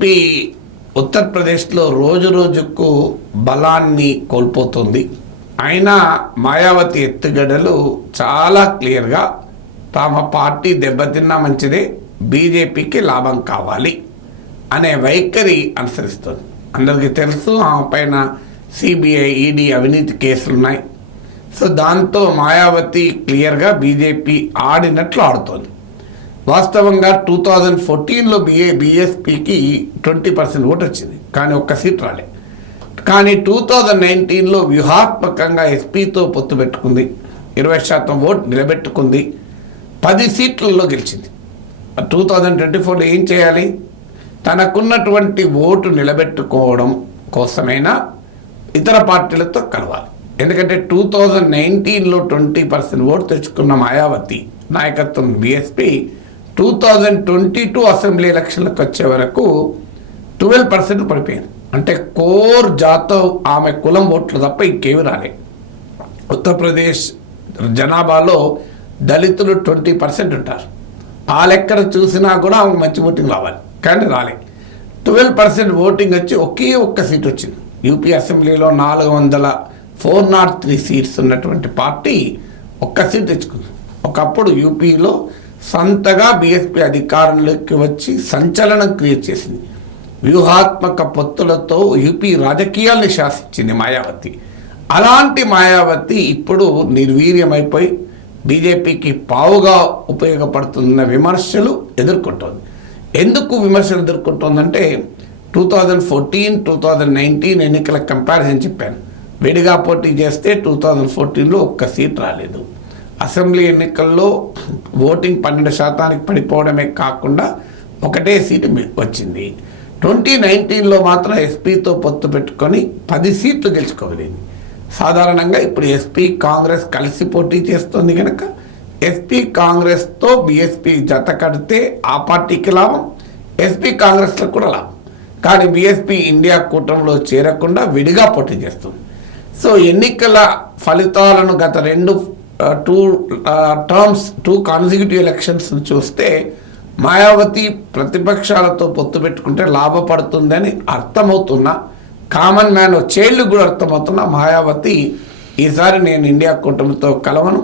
BSP ఉత్తరప్రదేశ్లో రోజు రోజుకు బలాన్ని కోల్పోతుంది. అయినా మాయావతి ఎత్తుగడలు చాలా క్లియర్గా తమ పార్టీ దెబ్బతిన్నా మంచిదే, బీజేపీకి లాభం కావాలి అనే వైఖరి అనుసరిస్తుంది. అందరికీ తెలుసు ఆమె పైన సిబిఐ, ఈడీ అవినీతి కేసులున్నాయి. సో దాంతో మాయావతి క్లియర్గా బీజేపీ ఆడినట్లు ఆడుతోంది. వాస్తవంగా 2014లో బీఎస్పీకి 20% ఓటు వచ్చింది, కానీ ఒక్క సీట్ రాలే. కానీ 2019లో వ్యూహాత్మకంగా ఎస్పీతో పొత్తు పెట్టుకుంది, 20% ఓటు నిలబెట్టుకుంది, 10 సీట్లలో గెలిచింది. 2024లో ఏం చేయాలి? తనకున్నటువంటి ఓటు నిలబెట్టుకోవడం కోసమైనా ఇతర పార్టీలతో కలవాలి. ఎందుకంటే 2019లో 20% ఓటు తెచ్చుకున్న మాయావతి నాయకత్వం బీఎస్పీ 2022 అసెంబ్లీ ఎలక్షన్లకు వచ్చే వరకు 12% పడిపోయింది. అంటే కోర్ జాతవ్ ఆమె కులం ఓట్లు తప్ప ఇంకేమి రాలే. ఉత్తరప్రదేశ్ జనాభాలో దళితులు 20% ఉంటారు. ఆ లెక్కన చూసినా కూడా ఆమెకు మంచి ఓటింగ్ రావాలి, కానీ రాలే. 12% ఓటింగ్ వచ్చి ఒకే ఒక్క సీట్ వచ్చింది. యూపీ అసెంబ్లీలో 403 సీట్స్ ఉన్నటువంటి పార్టీ ఒక్క సీట్ తెచ్చుకుంది. ఒకప్పుడు యూపీలో సొంతగా బీఎస్పీ అధికారంలోకి వచ్చి సంచలనం క్రియేట్ చేసింది. వ్యూహాత్మక పొత్తులతో యూపీ రాజకీయాల్ని శాసించింది మాయావతి. అలాంటి మాయావతి ఇప్పుడు నిర్వీర్యమైపోయి బీజేపీకి పావుగా ఉపయోగపడుతున్న విమర్శలు ఎదుర్కొంటోంది. ఎందుకు విమర్శలు ఎదుర్కొంటోందంటే 2014, 2019 ఎన్నికల కంపారిజన్ చెప్పాను. విడిగా పోటీ చేస్తే 2014లో ఒక్క సీట్ రాలేదు. అసెంబ్లీ ఎన్నికల్లో ఓటింగ్ 12% పడిపోవడమే కాకుండా ఒకటే సీటు వచ్చింది. 2019లో మాత్రం ఎస్పీతో పొత్తు పెట్టుకొని 10 సీట్లు గెలుచుకోగలిగింది. సాధారణంగా ఇప్పుడు ఎస్పీ కాంగ్రెస్ కలిసి పోటీ చేస్తుంది కనుక ఎస్పీ కాంగ్రెస్తో బీఎస్పీ జత కడితే ఆ పార్టీకి లాభం, ఎస్పీ కాంగ్రెస్లో కూడా లాభం. కానీ బీఎస్పీ ఇండియా కూటమిలో చేరకుండా విడిగా పోటీ చేస్తుంది. సో ఎన్నికల ఫలితాలను గత 2 కాన్సిక్యూటివ్ ఎలక్షన్స్ చూస్తే మాయావతి ప్రతిపక్షాలతో పొత్తు పెట్టుకుంటే లాభపడుతుందని అర్థమవుతున్నా, కామన్ మ్యాన్ చైల్డ్ కూడా అర్థమవుతున్నా మాయావతి ఈసారి నేను ఇండియా కూటమితో కలవను,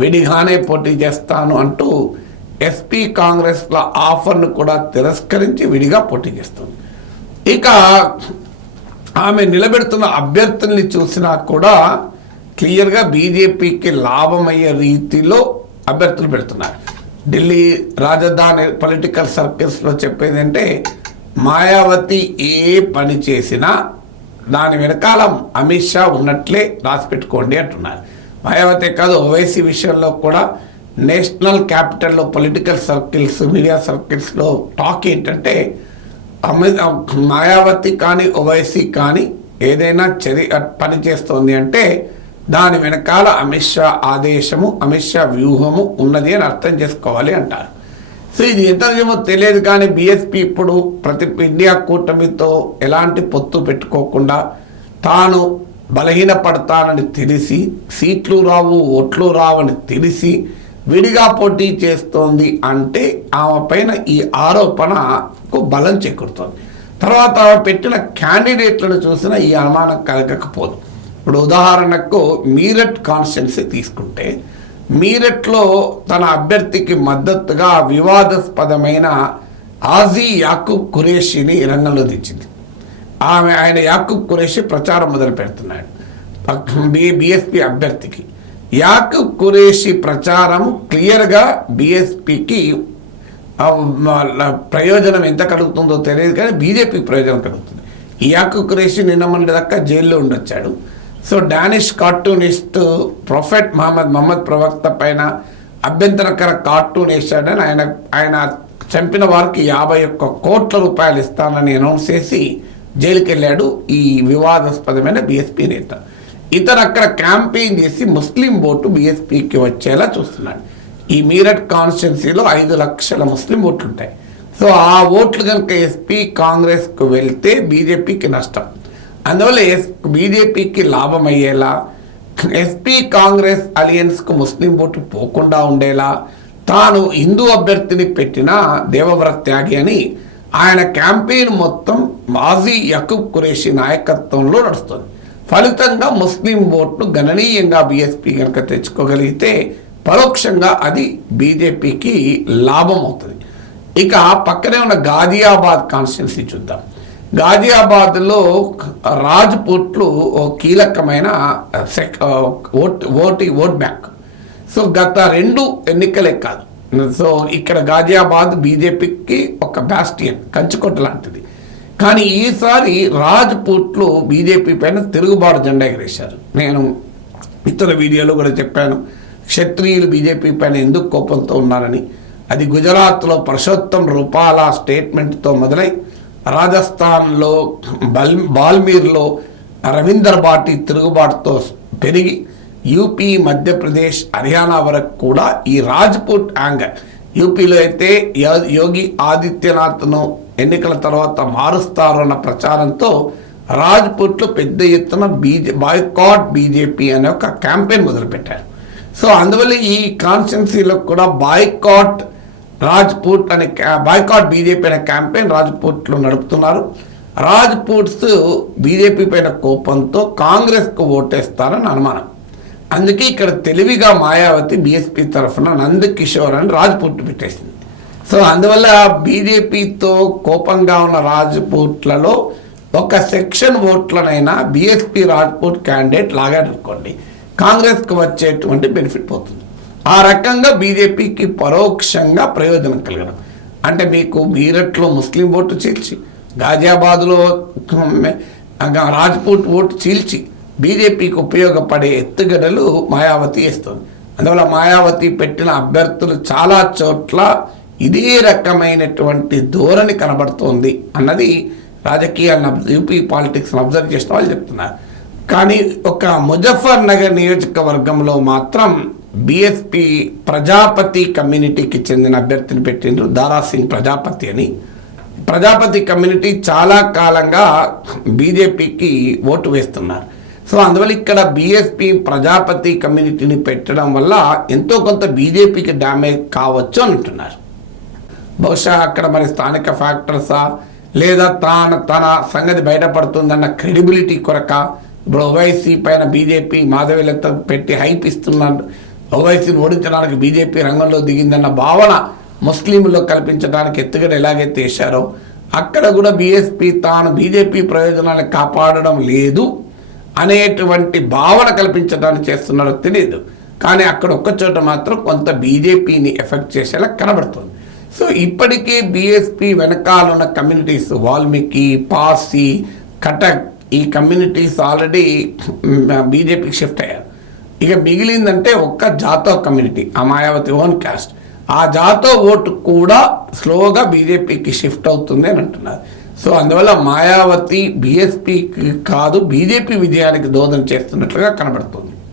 విడిగానే పోటీ చేస్తాను అంటూ ఎస్పీ కాంగ్రెస్ల ఆఫర్ను కూడా తిరస్కరించి విడిగా పోటీ చేస్తుంది. ఇక ఆమె నిలబెడుతున్న అభ్యర్థుల్ని చూసినా కూడా క్లియర్గా బీజేపీకి లాభమయ్యే రీతిలో అభ్యర్థులు పెడుతున్నారు. ఢిల్లీ రాజధాని పొలిటికల్ సర్కిల్స్లో చెప్పేది అంటే మాయావతి ఏ పని చేసినా దాని వెనకాల అమిత్ షా ఉన్నట్లే రాసిపెట్టుకోండి అంటున్నారు. మాయావతి కాదు, ఓవైసీ విషయంలో కూడా నేషనల్ క్యాపిటల్లో పొలిటికల్ సర్కిల్స్, మీడియా సర్కిల్స్లో టాక్ ఏంటంటే మాయావతి కానీ ఓవైసీ కానీ ఏదైనా పని చేస్తోంది అంటే దాని వెనకాల అమిత్ షా ఆదేశము, అమిత్ షా వ్యూహము ఉన్నది అని అర్థం చేసుకోవాలి అంటారు. సో ఇది ఎంత నిజమో తెలియదు, కానీ బీఎస్పీ ఇప్పుడు ఇండియా కూటమితో ఎలాంటి పొత్తు పెట్టుకోకుండా తాను బలహీనపడతానని తెలిసి, సీట్లు రావు ఓట్లు రావని తెలిసి విడిగా పోటీ చేస్తోంది అంటే ఆమె పైన ఈ ఆరోపణకు బలం చేకూరుతోంది. తర్వాత పెట్టిన క్యాండిడేట్లను చూసినా ఈ అనుమానం కలగకపోదు. ఇప్పుడు ఉదాహరణకు మీరట్ కాన్స్టిట్యున్సీ తీసుకుంటే మీరట్లో తన అభ్యర్థికి మద్దతుగా వివాదాస్పదమైన ఆజీ యాకూబ్ ఖురేషిని రంగంలో దించింది. ఆయన యాకూబ్ ఖురేషి ప్రచారం మొదలు పెడుతున్నాడు బీఎస్పీ అభ్యర్థికి. యాకూబ్ ఖురేషి ప్రచారం క్లియర్గా బీఎస్పీకి ప్రయోజనం ఎంత కలుగుతుందో తెలియదు, కానీ బీజేపీకి ప్రయోజనం కలుగుతుంది. ఈ యాకూబ్ ఖురేషి నిన్న మొన్నటి దాకా జైల్లో ఉండొచ్చాడు. So Danish cartoonist prophet Mohammed ప్రవక్త పైన అభ్యంతరకర కార్టూన్ వేశాడని ఆయన చంపిన వారికి 51 కోట్ల రూపాయలు ఇస్తానని అనౌన్స్ చేసి జైలుకి వెళ్ళాడు ఈ వివాదాస్పదమైన బీఎస్పీ నేత. ఇతను అక్కడ క్యాంపెయిన్ చేసి ముస్లిం ఓటు బీఎస్పీకి వచ్చేలా చూస్తున్నాడు. ఈ మీరట్ కాన్స్టిట్యున్సీలో 5 లక్షల ముస్లిం ఓట్లు ఉంటాయి. సో ఆ ఓట్లు కనుక ఎస్పీ కాంగ్రెస్కు వెళ్తే బీజేపీకి నష్టం. అందువల్ల బీజేపీకి లాభం అయ్యేలా, ఎస్పీ కాంగ్రెస్ అలియన్స్కు ముస్లిం ఓటు పోకుండా ఉండేలా తాను హిందూ అభ్యర్థిని పెట్టిన దేవవ్రత్ త్యాగి అని ఆయన క్యాంపెయిన్ మొత్తం మాజీ యకూబ్ ఖురేషీ నాయకత్వంలో నడుస్తుంది. ఫలితంగా ముస్లిం ఓట్లు గణనీయంగా బీఎస్పీ కనుక తెచ్చుకోగలిగితే పరోక్షంగా అది బీజేపీకి లాభం అవుతుంది. ఇక పక్కనే ఉన్న గాజియాబాద్ కాన్స్టిట్యున్సీ చూద్దాం. గాజియాబాద్లో రాజ్పూట్లు ఓ కీలకమైన ఓట్ బ్యాంక్. సో గత 2 ఎన్నికలే కాదు, సో ఇక్కడ గాజియాబాద్ బీజేపీకి ఒక బాస్టియన్, కంచుకొట్ట లాంటిది. కానీ ఈసారి రాజ్పూట్లు బీజేపీ పైన తిరుగుబాటు జెండా ఎగరేశారు. నేను ఇతర వీడియోలో కూడా చెప్పాను, క్షత్రియులు బీజేపీ పైన ఎందుకు కోపంతో ఉన్నారని. అది గుజరాత్లో పురుషోత్తం రూపాల స్టేట్మెంట్తో మొదలై రాజస్థాన్లో బాల్మీర్లో రవీందర్ భాటి తిరుగుబాటుతో పెరిగి యూపీ, మధ్యప్రదేశ్, హర్యానా వరకు కూడా ఈ రాజ్పూట్ యాంగర్, యూపీలో అయితే యోగి ఆదిత్యనాథ్ను ఎన్నికల తర్వాత మారుస్తారు అన్న ప్రచారంతో రాజ్పూట్లు పెద్ద ఎత్తున బాయ్కాట్ బీజేపీ అనే ఒక క్యాంపెయిన్ మొదలుపెట్టారు. సో అందువల్ల ఈ కాన్స్టిట్యున్సీలో కూడా బాయ్కాట్ రాజ్పూట్ అనే బాయ్కాట్ బీజేపీ అనే క్యాంపెయిన్ రాజ్పూట్లో నడుపుతున్నారు. రాజ్పూట్స్ బీజేపీ పైన కోపంతో కాంగ్రెస్కు ఓటేస్తారని అనుమానం. అందుకే ఇక్కడ తెలివిగా మాయావతి బీఎస్పీ తరఫున నందకిషోర్ అని రాజ్పూట్ పెట్టేసింది. సో అందువల్ల బీజేపీతో కోపంగా ఉన్న రాజ్పూట్లలో ఒక సెక్షన్ ఓట్లనైనా బీఎస్పీ రాజ్పూట్ క్యాండిడేట్ లాగాడనుకోండి, కాంగ్రెస్కి వచ్చేటువంటి బెనిఫిట్ పోతుంది. ఆ రకంగా బీజేపీకి పరోక్షంగా ప్రయోజనం కలగడం అంటే మీకు మీరట్లో ముస్లిం ఓటు చీల్చి, గాజియాబాద్లో రాజ్పూట్ ఓటు చీల్చి బీజేపీకి ఉపయోగపడే ఎత్తుగడలు మాయావతి వేస్తుంది. అందువల్ల మాయావతి పెట్టిన అభ్యర్థులు చాలా చోట్ల ఇదే రకమైనటువంటి ధోరణి కనబడుతోంది అన్నది రాజకీయాలను యూపీ పాలిటిక్స్ని అబ్జర్వ్ చేసిన వాళ్ళు చెప్తున్నారు. కానీ ఒక ముజఫర్ నగర్ నియోజకవర్గంలో మాత్రం బీఎస్పీ ప్రజాపతి కమ్యూనిటీకి చెందిన అభ్యర్థిని పెట్టిండ్రు, దారాసింగ్ ప్రజాపతి అని. ప్రజాపతి కమ్యూనిటీ చాలా కాలంగా బీజేపీకి ఓటు వేస్తున్నారు. సో అందువల్ల ఇక్కడ బీఎస్పీ ప్రజాపతి కమ్యూనిటీని పెట్టడం వల్ల ఎంతో కొంత బీజేపీకి డ్యామేజ్ కావచ్చు అని అంటున్నారు. బహుశా అక్కడ మరి స్థానిక ఫ్యాక్టర్సా లేదా తన సంగతి బయటపడుతుందన్న క్రెడిబిలిటీ కొరక ఇప్పుడు ఓవైసీ పైన బీజేపీ మాధవీలత పెట్టి హైప్ ఇస్తున్నారు, ఓవైసీని ఓడించడానికి బీజేపీ రంగంలో దిగిందన్న భావన ముస్లింలో కల్పించడానికి ఎత్తుగడ ఎలాగైతే వేశారో అక్కడ కూడా తాను బీజేపీ ప్రయోజనాలను కాపాడడం లేదు అనేటువంటి భావన కల్పించడానికి చేస్తున్నారో తెలియదు. కానీ అక్కడ ఒక్కచోట మాత్రం కొంత బీజేపీని ఎఫెక్ట్ చేసేలా కనబడుతుంది. సో ఇప్పటికే బీఎస్పీ వెనకాలన్న కమ్యూనిటీస్ వాల్మీకి, పాసి, కటక్ ఈ కమ్యూనిటీస్ ఆల్రెడీ బీజేపీకి షిఫ్ట్ అయ్యారు. ఇక మిగిలిందంటే ఒక్క జాతో కమ్యూనిటీ, ఆ మాయావతి ఓన్ క్యాస్ట్, ఆ జాతో ఓటు కూడా స్లోగా బీజేపీకి షిఫ్ట్ అవుతుంది అని అంటున్నారు. సో అందువల్ల మాయావతి బీఎస్పీకి కాదు బీజేపీ విజయానికి దోహదం చేస్తున్నట్లుగా కనబడుతుంది.